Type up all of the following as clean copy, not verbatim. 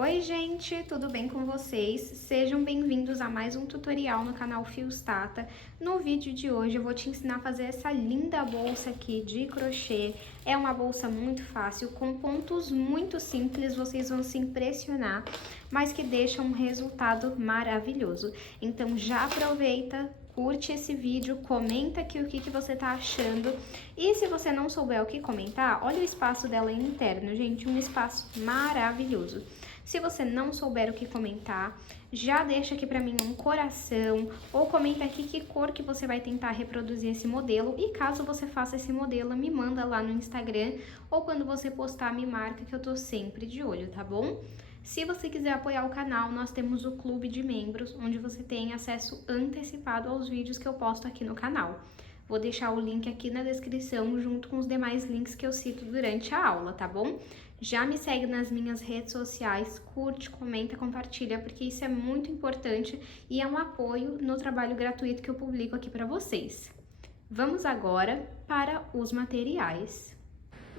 Oi gente, tudo bem com vocês? Sejam bem-vindos a mais um tutorial no canal Fios Tata. No vídeo de hoje eu vou te ensinar a fazer essa linda bolsa aqui de crochê. É uma bolsa muito fácil, com pontos muito simples, vocês vão se impressionar, mas que deixa um resultado maravilhoso. Então já aproveita, curte esse vídeo, comenta aqui o que você tá achando. E se você não souber o que comentar, olha o espaço dela interno, gente, um espaço maravilhoso. Se você não souber o que comentar, já deixa aqui pra mim um coração ou comenta aqui que cor que você vai tentar reproduzir esse modelo. E caso você faça esse modelo, me manda lá no Instagram ou quando você postar, me marca que eu tô sempre de olho, tá bom? Se você quiser apoiar o canal, nós temos o clube de membros, onde você tem acesso antecipado aos vídeos que eu posto aqui no canal. Vou deixar o link aqui na descrição, junto com os demais links que eu cito durante a aula, tá bom? Já me segue nas minhas redes sociais, curte, comenta, compartilha, porque isso é muito importante e é um apoio no trabalho gratuito que eu publico aqui para vocês. Vamos agora para os materiais.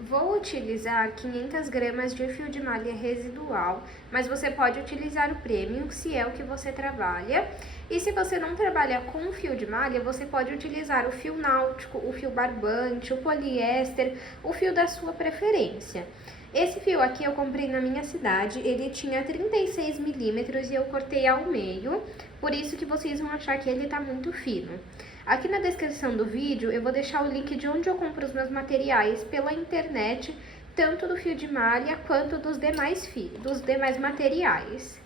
Vou utilizar 500 gramas de fio de malha residual, mas você pode utilizar o premium se é o que você trabalha. E se você não trabalha com fio de malha, você pode utilizar o fio náutico, o fio barbante, o poliéster, o fio da sua preferência. Esse fio aqui eu comprei na minha cidade, ele tinha 36 milímetros e eu cortei ao meio, por isso que vocês vão achar que ele tá muito fino. Aqui na descrição do vídeo eu vou deixar o link de onde eu compro os meus materiais pela internet, tanto do fio de malha quanto dos demais materiais.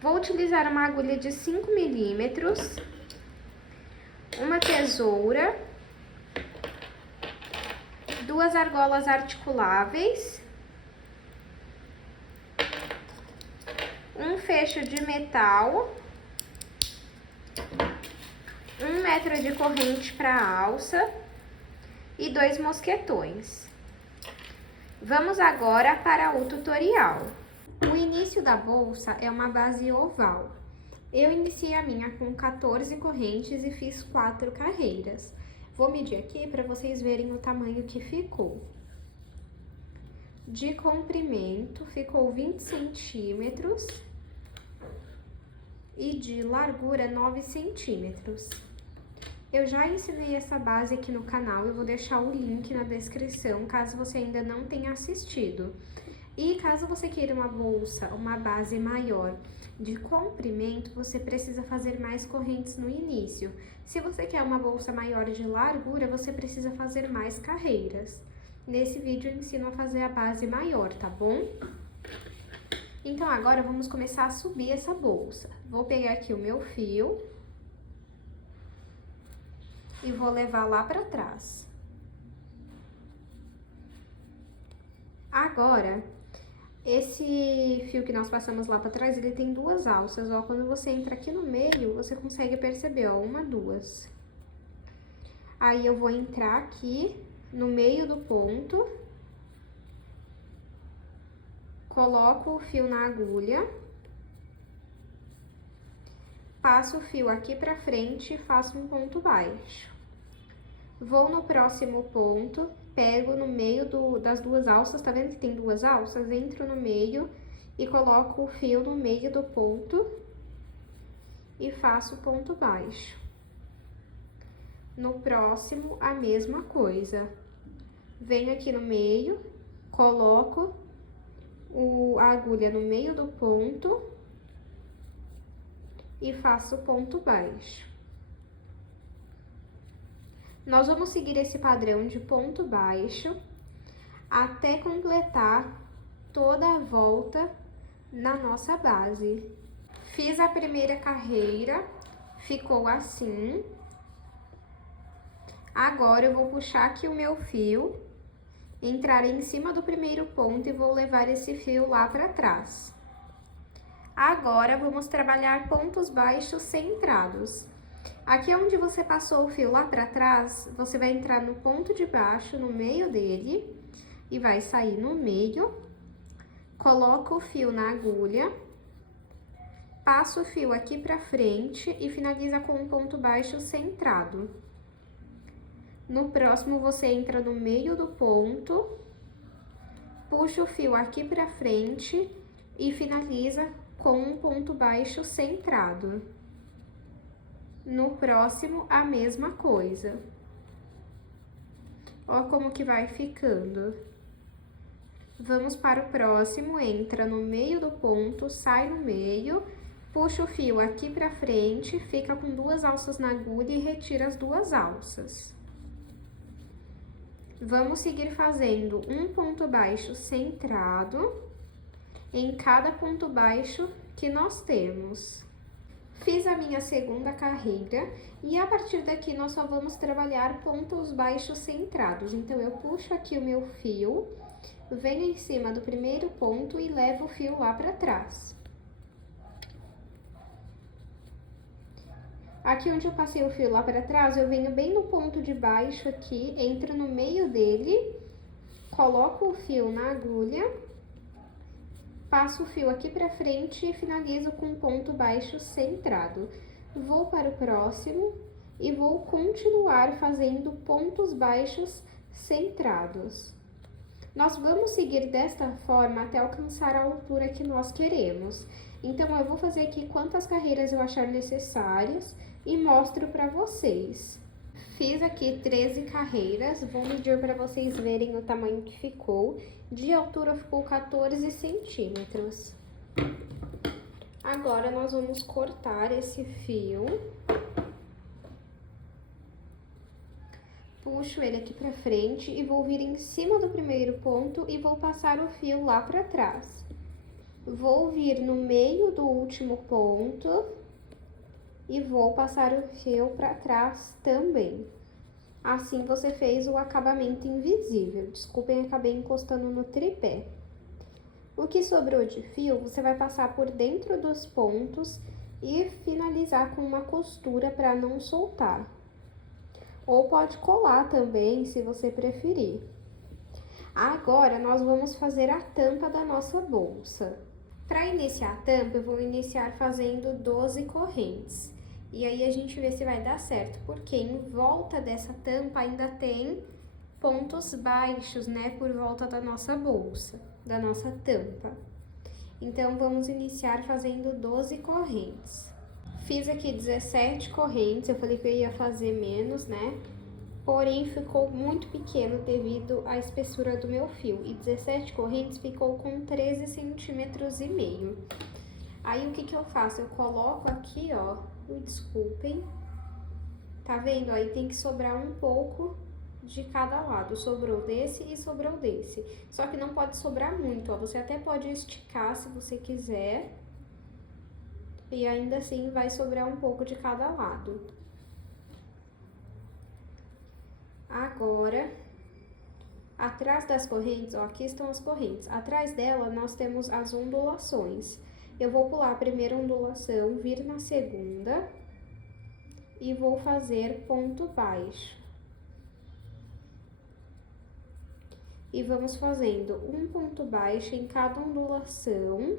Vou utilizar uma agulha de 5 milímetros, uma tesoura, 2 argolas articuláveis, um fecho de metal, 1 metro de corrente para alça e 2 mosquetões. Vamos agora para o tutorial. O início da bolsa é uma base oval. Eu iniciei a minha com 14 correntes e fiz 4 carreiras. Vou medir aqui para vocês verem o tamanho que ficou. De comprimento ficou 20 centímetros e de largura 9 centímetros. Eu já ensinei essa base aqui no canal, eu vou deixar o link na descrição, caso você ainda não tenha assistido. E caso você queira uma bolsa, uma base maior de comprimento, você precisa fazer mais correntes no início. Se você quer uma bolsa maior de largura, você precisa fazer mais carreiras. Nesse vídeo eu ensino a fazer a base maior, tá bom? Então agora vamos começar a subir essa bolsa. Vou pegar aqui o meu fio e vou levar lá pra trás. Agora, esse fio que nós passamos lá pra trás, ele tem 2 alças, ó. Quando você entra aqui no meio, você consegue perceber, ó, 1, 2. Aí eu vou entrar aqui no meio do ponto, coloco o fio na agulha, passo o fio aqui pra frente e faço um ponto baixo. Vou no próximo ponto, pego no meio das 2 alças, tá vendo que tem 2 alças? Entro no meio e coloco o fio no meio do ponto e faço ponto baixo. No próximo, a mesma coisa. Venho aqui no meio, coloco a agulha no meio do ponto e faço ponto baixo. Nós vamos seguir esse padrão de ponto baixo até completar toda a volta na nossa base. Fiz a primeira carreira, ficou assim. Agora eu vou puxar aqui o meu fio, entrar em cima do primeiro ponto e vou levar esse fio lá para trás. Agora vamos trabalhar pontos baixos centrados. Aqui onde você passou o fio lá pra trás, você vai entrar no ponto de baixo, no meio dele, e vai sair no meio, coloca o fio na agulha, passa o fio aqui pra frente e finaliza com um ponto baixo centrado. No próximo, você entra no meio do ponto, puxa o fio aqui pra frente e finaliza com um ponto baixo centrado. No próximo, a mesma coisa. Ó como que vai ficando. Vamos para o próximo, entra no meio do ponto, sai no meio, puxa o fio aqui pra frente, fica com 2 alças na agulha e retira as 2 alças. Vamos seguir fazendo um ponto baixo centrado em cada ponto baixo que nós temos. Fiz a minha segunda carreira e a partir daqui nós só vamos trabalhar pontos baixos centrados. Então, eu puxo aqui o meu fio, venho em cima do primeiro ponto e levo o fio lá para trás. Aqui onde eu passei o fio lá para trás, eu venho bem no ponto de baixo aqui, entro no meio dele, coloco o fio na agulha, passo o fio aqui para frente e finalizo com um ponto baixo centrado. Vou para o próximo e vou continuar fazendo pontos baixos centrados. Nós vamos seguir desta forma até alcançar a altura que nós queremos. Então, eu vou fazer aqui quantas carreiras eu achar necessárias e mostro para vocês. Fiz aqui 13 carreiras, vou medir para vocês verem o tamanho que ficou. De altura ficou 14 centímetros. Agora, nós vamos cortar esse fio. Puxo ele aqui pra frente e vou vir em cima do primeiro ponto e vou passar o fio lá pra trás. Vou vir no meio do último ponto e vou passar o fio pra trás também. Assim, você fez o acabamento invisível. Desculpem, acabei encostando no tripé. O que sobrou de fio, você vai passar por dentro dos pontos e finalizar com uma costura para não soltar. Ou pode colar também, se você preferir. Agora, nós vamos fazer a tampa da nossa bolsa. Para iniciar a tampa, eu vou iniciar fazendo 12 correntes. E aí, a gente vê se vai dar certo, porque em volta dessa tampa ainda tem pontos baixos, né, por volta da nossa bolsa, da nossa tampa. Então, vamos iniciar fazendo 12 correntes. Fiz aqui 17 correntes, eu falei que eu ia fazer menos, né? Porém, ficou muito pequeno devido à espessura do meu fio. E 17 correntes ficou com 13 centímetros e meio. Aí, o que que eu faço? Eu coloco aqui, ó, desculpem. Tá vendo? Aí tem que sobrar um pouco de cada lado. Sobrou desse e sobrou desse. Só que não pode sobrar muito, ó. Você até pode esticar se você quiser. E ainda assim vai sobrar um pouco de cada lado. Agora, atrás das correntes, ó, aqui estão as correntes. Atrás dela nós temos as ondulações. Eu vou pular a primeira ondulação, vir na segunda e vou fazer ponto baixo. E vamos fazendo um ponto baixo em cada ondulação,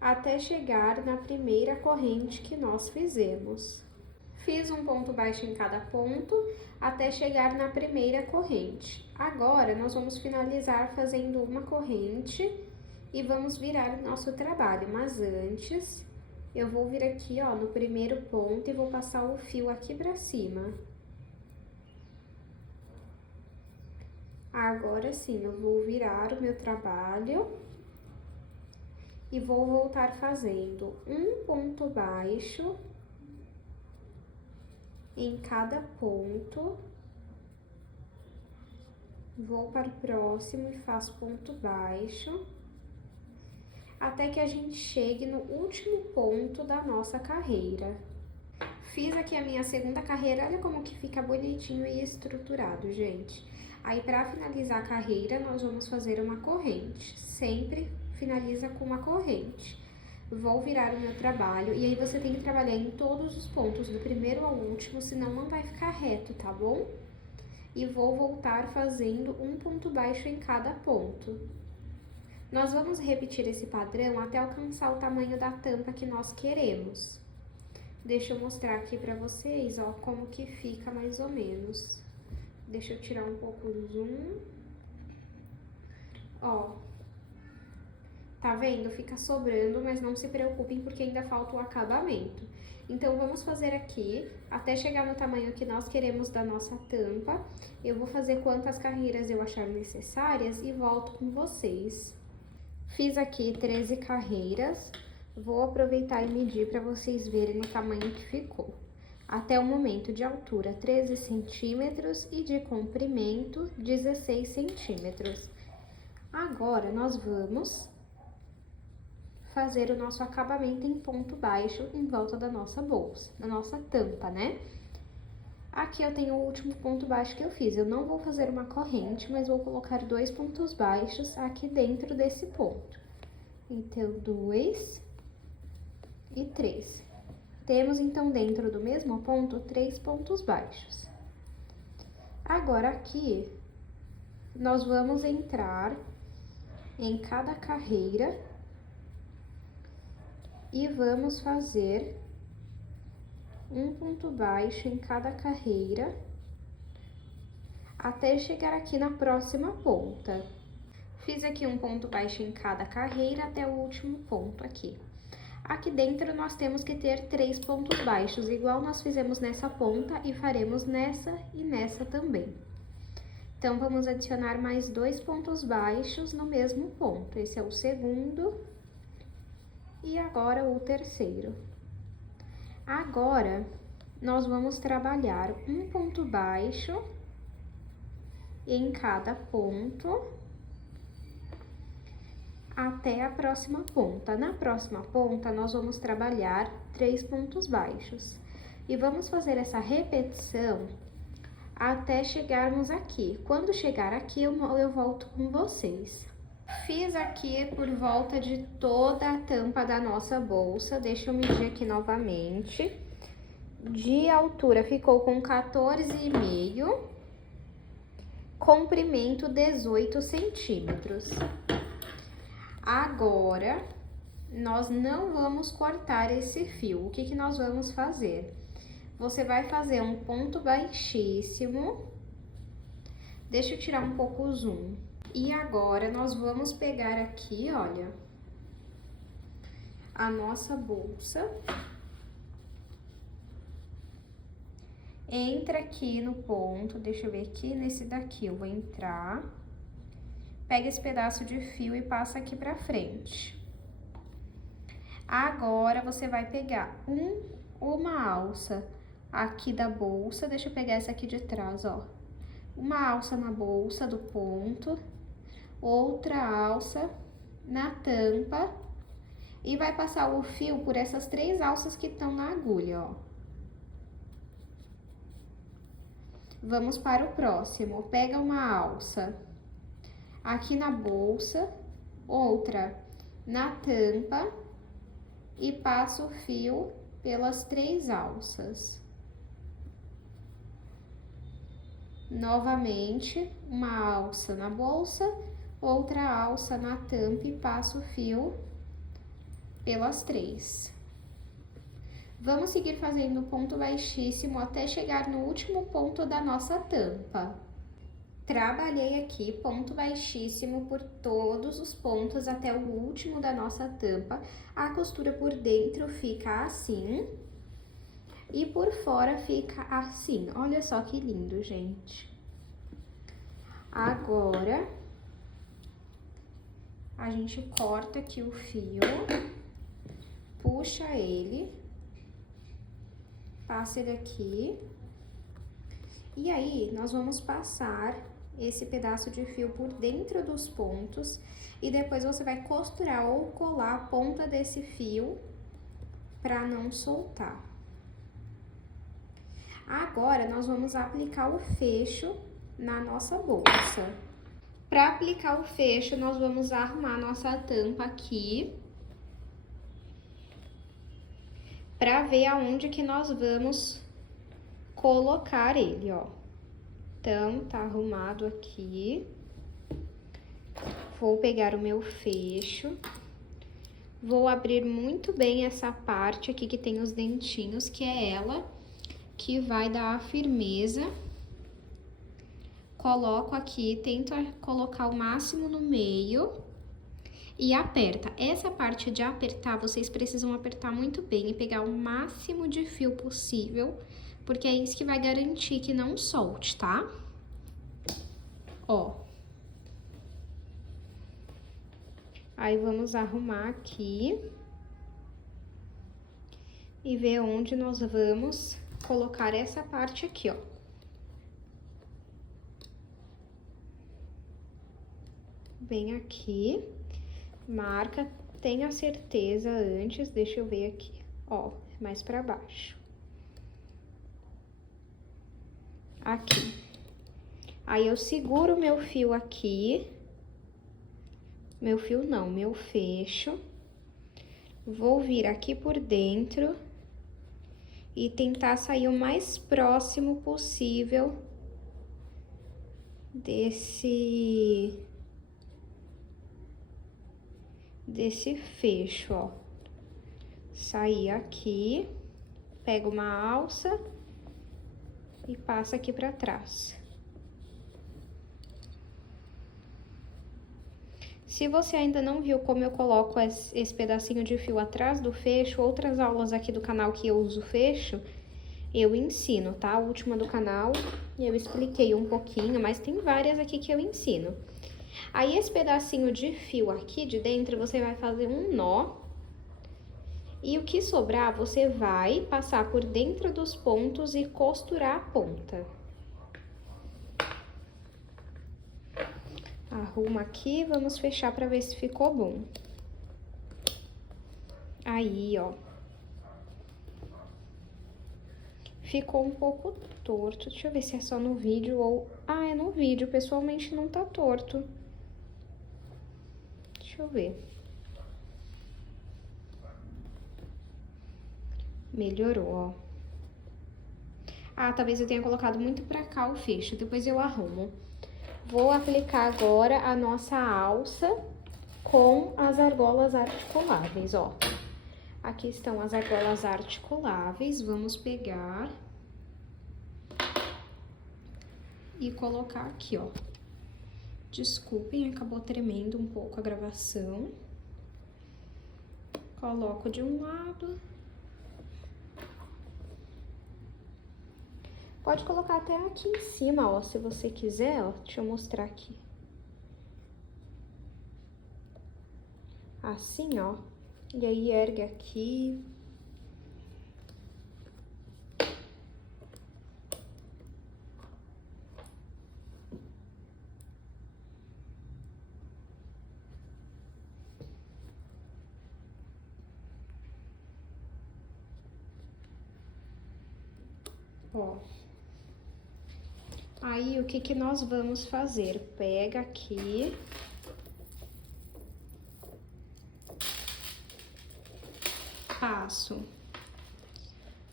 até chegar na primeira corrente que nós fizemos. Fiz um ponto baixo em cada ponto, até chegar na primeira corrente. Agora, nós vamos finalizar fazendo uma corrente e vamos virar o nosso trabalho. Mas antes, eu vou vir aqui, ó, no primeiro ponto e vou passar o fio aqui pra cima. Agora sim, eu vou virar o meu trabalho e vou voltar fazendo um ponto baixo em cada ponto. Vou para o próximo e faço ponto baixo, até que a gente chegue no último ponto da nossa carreira. Fiz aqui a minha segunda carreira, olha como que fica bonitinho e estruturado, gente. Aí, para finalizar a carreira, nós vamos fazer uma corrente, sempre finaliza com uma corrente. Vou virar o meu trabalho, e aí você tem que trabalhar em todos os pontos, do primeiro ao último, senão não vai ficar reto, tá bom? E vou voltar fazendo um ponto baixo em cada ponto. Nós vamos repetir esse padrão até alcançar o tamanho da tampa que nós queremos. Deixa eu mostrar aqui pra vocês, ó, como que fica mais ou menos. Deixa eu tirar um pouco o zoom. Ó, Tá vendo? Fica sobrando, mas não se preocupem porque ainda falta o acabamento. Então, vamos fazer aqui, até chegar no tamanho que nós queremos da nossa tampa. Eu vou fazer quantas carreiras eu achar necessárias e volto com vocês. Fiz aqui 13 carreiras, vou aproveitar e medir para vocês verem o tamanho que ficou. Até o momento de altura 13 centímetros e de comprimento 16 centímetros. Agora, nós vamos fazer o nosso acabamento em ponto baixo em volta da nossa bolsa, da nossa tampa, né? Aqui eu tenho o último ponto baixo que eu fiz. Eu não vou fazer uma corrente, mas vou colocar 2 pontos baixos aqui dentro desse ponto. Então, 2 e 3. Temos, então, dentro do mesmo ponto, 3 pontos baixos. Agora, aqui, nós vamos entrar em cada carreira e vamos fazer um ponto baixo em cada carreira até chegar aqui na próxima ponta. Fiz aqui um ponto baixo em cada carreira até o último ponto aqui. Aqui dentro nós temos que ter 3 pontos baixos, igual nós fizemos nessa ponta e faremos nessa e nessa também. Então, vamos adicionar mais 2 pontos baixos no mesmo ponto. Esse é o segundo e agora o terceiro. Agora, nós vamos trabalhar um ponto baixo em cada ponto até a próxima ponta. Na próxima ponta, nós vamos trabalhar 3 pontos baixos. E vamos fazer essa repetição até chegarmos aqui. Quando chegar aqui, eu volto com vocês. Fiz aqui por volta de toda a tampa da nossa bolsa. Deixa eu medir aqui novamente. De altura ficou com 14,5, comprimento 18 centímetros. Agora, nós não vamos cortar esse fio. O que que nós vamos fazer? Você vai fazer um ponto baixíssimo. Deixa eu tirar um pouco o zoom. E agora, nós vamos pegar aqui, olha, a nossa bolsa. Entra aqui no ponto, deixa eu ver aqui, nesse daqui eu vou entrar. Pega esse pedaço de fio e passa aqui pra frente. Agora, você vai pegar uma alça aqui da bolsa, deixa eu pegar essa aqui de trás, ó. Uma alça na bolsa do ponto, outra alça na tampa e vai passar o fio por essas 3 alças que estão na agulha, ó. Vamos para o próximo. Pega uma alça aqui na bolsa, outra na tampa e passa o fio pelas 3 alças. Novamente, uma alça na bolsa, outra alça na tampa e passa o fio pelas 3. Vamos seguir fazendo ponto baixíssimo até chegar no último ponto da nossa tampa. Trabalhei aqui ponto baixíssimo por todos os pontos até o último da nossa tampa. A costura por dentro fica assim e por fora fica assim. Olha só que lindo, gente. Agora, a gente corta aqui o fio, puxa ele, passa ele aqui. E aí, nós vamos passar esse pedaço de fio por dentro dos pontos e depois você vai costurar ou colar a ponta desse fio para não soltar. Agora, nós vamos aplicar o fecho na nossa bolsa. Para aplicar o fecho, nós vamos arrumar a nossa tampa aqui para ver aonde que nós vamos colocar ele, ó. Então, tá arrumado aqui. Vou pegar o meu fecho. Vou abrir muito bem essa parte aqui que tem os dentinhos, que é ela que vai dar a firmeza. Coloco aqui, tento colocar o máximo no meio. e aperta. Essa parte de apertar, vocês precisam apertar muito bem e pegar o máximo de fio possível, porque é isso que vai garantir que não solte, tá? Ó. Aí, vamos arrumar aqui e ver onde nós vamos colocar essa parte aqui, ó. Vem aqui, marca, tenha certeza antes, deixa eu ver aqui, ó, mais pra baixo. Aqui. Aí, eu seguro o meu fio aqui, meu fio não, meu fecho. Vou vir aqui por dentro e tentar sair o mais próximo possível desse fecho, ó. Sair aqui, pego uma alça e passa aqui pra trás. Se você ainda não viu como eu coloco esse pedacinho de fio atrás do fecho, outras aulas aqui do canal que eu uso fecho, eu ensino, tá? A última do canal eu expliquei um pouquinho, mas tem várias aqui que eu ensino. Aí, esse pedacinho de fio aqui de dentro, você vai fazer um nó. E o que sobrar, você vai passar por dentro dos pontos e costurar a ponta. Arruma aqui, vamos fechar pra ver se ficou bom. Aí, ó. Ficou um pouco torto. Deixa eu ver se é só no vídeo ou... Ah, é no vídeo. Pessoalmente não tá torto. Deixa eu ver. Melhorou, ó. Ah, talvez eu tenha colocado muito pra cá o fecho. Depois eu arrumo. Vou aplicar agora a nossa alça com as argolas articuláveis, ó. Aqui estão as argolas articuláveis. Vamos pegar e colocar aqui, ó. Desculpem, acabou tremendo um pouco a gravação. Coloco de um lado. Pode colocar até aqui em cima, ó, se você quiser, ó. Deixa eu mostrar aqui. Assim, ó. E aí, ergue aqui. Ó. Aí, o que que nós vamos fazer? Pega aqui. Passo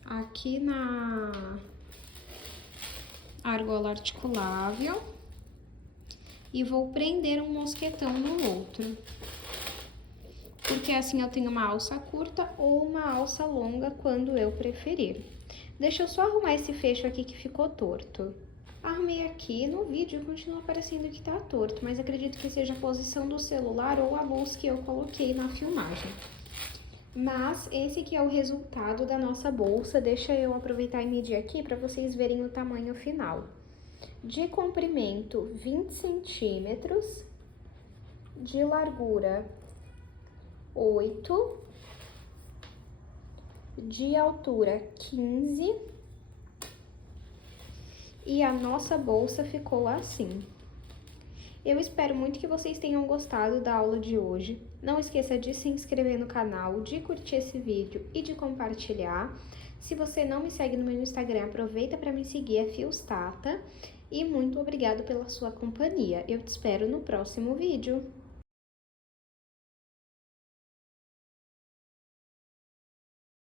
aqui na argola articulável e vou prender um mosquetão no outro. Porque assim eu tenho uma alça curta ou uma alça longa quando eu preferir. Deixa eu só arrumar esse fecho aqui que ficou torto. Arrumei aqui, no vídeo continua parecendo que tá torto, mas acredito que seja a posição do celular ou a luz que eu coloquei na filmagem. Mas esse aqui é o resultado da nossa bolsa. Deixa eu aproveitar e medir aqui para vocês verem o tamanho final. De comprimento, 20 centímetros. De largura, 8. De altura, 15. E a nossa bolsa ficou assim. Eu espero muito que vocês tenham gostado da aula de hoje. Não esqueça de se inscrever no canal, de curtir esse vídeo e de compartilhar. Se você não me segue no meu Instagram, aproveita para me seguir, é Fios Tata. E muito obrigado pela sua companhia. Eu te espero no próximo vídeo.